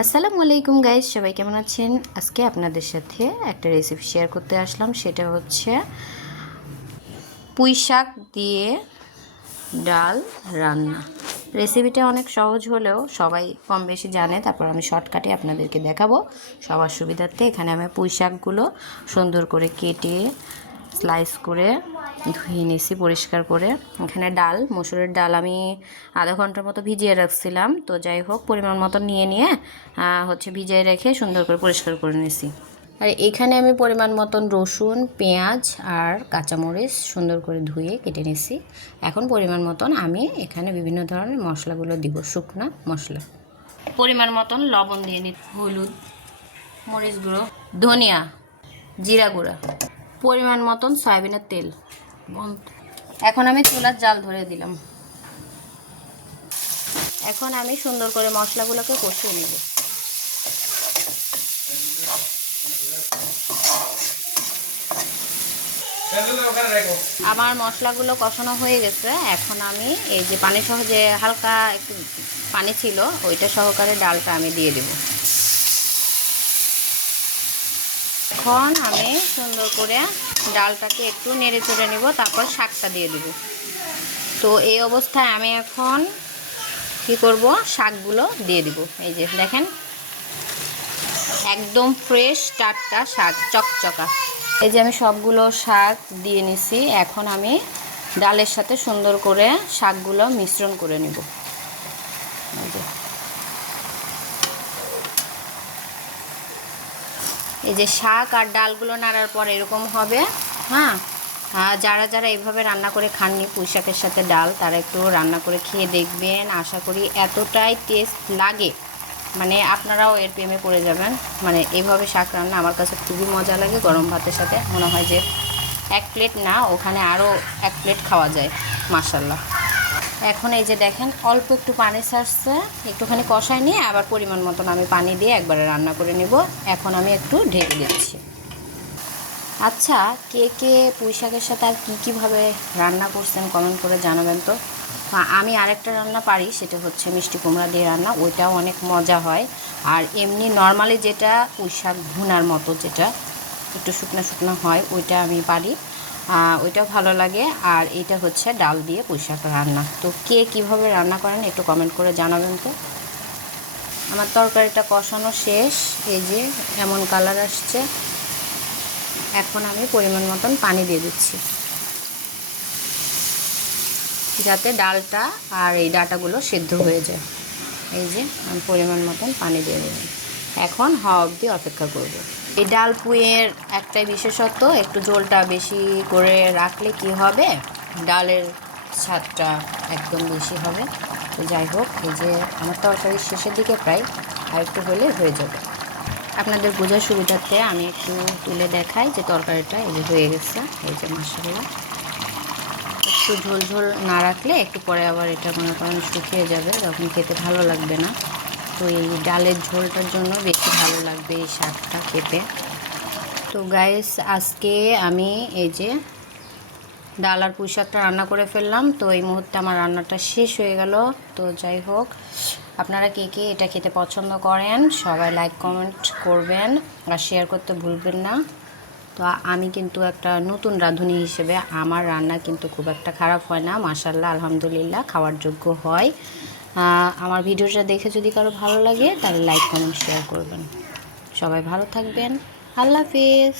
আসসালামু আলাইকুম গাইস, সবাই কেমন আছেন? আজকে আপনাদের সাথে একটা রেসিপি শেয়ার করতে আসলাম। সেটা হচ্ছে পুঁই শাক দিয়ে ডাল রান্না। রেসিপিটা অনেক সহজ হলেও সবাই কম বেশি জানে। তারপর আমি শর্টকাটে আপনাদেরকে দেখাবো সবার সুবিধার্থে। এখানে আমি পুঁই শাকগুলো সুন্দর করে কেটে স্লাইস করে ধুয়ে নিয়েছি পরিষ্কার করে। এখানে ডাল, মসুরের ডাল আমি আধা ঘন্টার মতো ভিজিয়ে রাখছিলাম। তো যাই হোক, পরিমাণ মতো নিয়ে ভিজিয়ে রেখে সুন্দর করে পরিষ্কার করে নিয়েছি। আর এখানে আমি পরিমাণ মতন রসুন, পেঁয়াজ আর কাঁচামরিচ সুন্দর করে ধুয়ে কেটে নিয়েছি। এখন পরিমাণ মতন আমি এখানে বিভিন্ন ধরনের মশলাগুলো দিব, শুকনা মশলা। পরিমাণ মতন লবণ দিয়ে নিই, হলুদ, মরিচ গুঁড়ো, ধনিয়া, জিরা গুঁড়া, পরিমাণ মতন সয়াবিনের তেল। এখন আমি চুলার জাল ধরে দিলাম। এখন আমি সুন্দর করে মশলাগুলোকে কষিয়ে নেব। আমার মশলাগুলো কষানো হয়ে গেছে। এখন আমি এই যে পানি সহ যে হালকা একটু পানি ছিল, ওইটা সহকারে ডালটা আমি দিয়ে দেব। এখন আমি সুন্দর করে ডালটাকে একটু নেড়ে চেড়ে নেব, তারপর শাকটা দিয়ে দেব। তো এই অবস্থায় আমি এখন কি করব, শাকগুলো দিয়ে দিব। এই যে দেখেন, একদম ফ্রেশ টাটকা শাক, চকচকা। এই যে আমি সবগুলো শাক দিয়ে নিছি। এখন আমি ডালের সাথে সুন্দর করে শাকগুলো মিশ্রণ করে নেব। এই যে শাক আর ডালগুলো নাড়ার পর এরকম হবে। হ্যাঁ, যারা যারা এইভাবে রান্না করে খাননি পুঁই শাকের সাথে ডাল, তারা একটু রান্না করে খেয়ে দেখবেন। আশা করি এতটাই টেস্ট লাগে, মানে আপনারাও এর প্রেমে পড়ে যাবেন। মানে এইভাবে শাক রান্না আমার কাছে খুবই মজা লাগে। গরম ভাতের সাথে মনে হয় যে এক প্লেট না, ওখানে আরও এক প্লেট খাওয়া যায়, মাশাল্লাহ। এখন এই যে দেখেন, অল্প একটু পানি ছাড়ছে, একটুখানি কষায় নিয়ে আবার পরিমাণ মতন আমি পানি দিয়ে একবারে রান্না করে নেব। এখন আমি একটু ঢেকে দিচ্ছি। আচ্ছা, কে কে পুঁই শাকের সাথে আর কীভাবে রান্না করছেন কমেন্ট করে জানাবেন তো। আমি আরেকটা রান্না পারি, সেটা হচ্ছে মিষ্টি কুমড়া দিয়ে রান্না। ওইটাও অনেক মজা হয়। আর এমনি নর্মালি যেটা পুঁই শাক ভুনার মতো, যেটা একটু শুকনো শুকনো হয়, ওইটা আমি পারি, ওইটাও ভালো লাগে। আর এটা হচ্ছে ডাল দিয়ে পুঁই শাক রান্না। তো কে কীভাবে রান্না করেন একটু কমেন্ট করে জানাবেন তো। আমার তরকারিটা কষানো শেষ, এই যে এমন কালার আসছে। এখন আমি পরিমাণ মতন পানি দিয়ে দিচ্ছি, যাতে ডালটা আর এই ডাঁটাগুলো সেদ্ধ হয়ে যায়। এই যে আমি পরিমাণ মতন পানি দিয়ে দিলাম। এখন হওয়া অবধি অপেক্ষা করব। এই ডাল পুঁইয়ের একটাই বিশেষত্ব, একটু ঝোলটা বেশি করে রাখলে কি হবে, ডালের স্বাদটা একদম বেশি হবে। তো যাই হোক, এই যে আমার তরকারির শেষের দিকে প্রায় আর একটু হলে হয়ে যাবে। আপনাদের বোঝার সুবিধার্থে আমি একটু তুলে দেখাই যে তরকারিটা এই যে হয়ে গেছে। এই যে মাশাআল্লাহ, একটু ঝোল ঝোল না রাখলে একটু পরে আবার এটা মনে করেন শুকিয়ে যাবে, তখন খেতে ভালো লাগবে না। তো এই ডালের ঝোলটার জন্য বেশি ভালো লাগবে এই শাকটা খেতে। তো গাইস, আজকে আমি এই যে ডাল আর পুঁই শাকটা রান্না করে ফেললাম। তো এই মুহূর্তে আমার রান্নাটা শেষ হয়ে গেল। তো যাই হোক, আপনারা কে কে এটা খেতে পছন্দ করেন সবাই লাইক কমেন্ট করবেন আর শেয়ার করতে ভুলবেন না। তো আমি কিন্তু একটা নতুন রাঁধুনি হিসেবে আমার রান্না কিন্তু খুব একটা খারাপ হয় না, মাশাআল্লাহ, আলহামদুলিল্লাহ, খাওয়ার যোগ্য হয়। আমার ভিডিওটা দেখে যদি কারো ভালো লাগে তাহলে লাইক কমেন্ট শেয়ার করবেন। সবাই ভালো থাকবেন, আল্লাহ হাফেজ।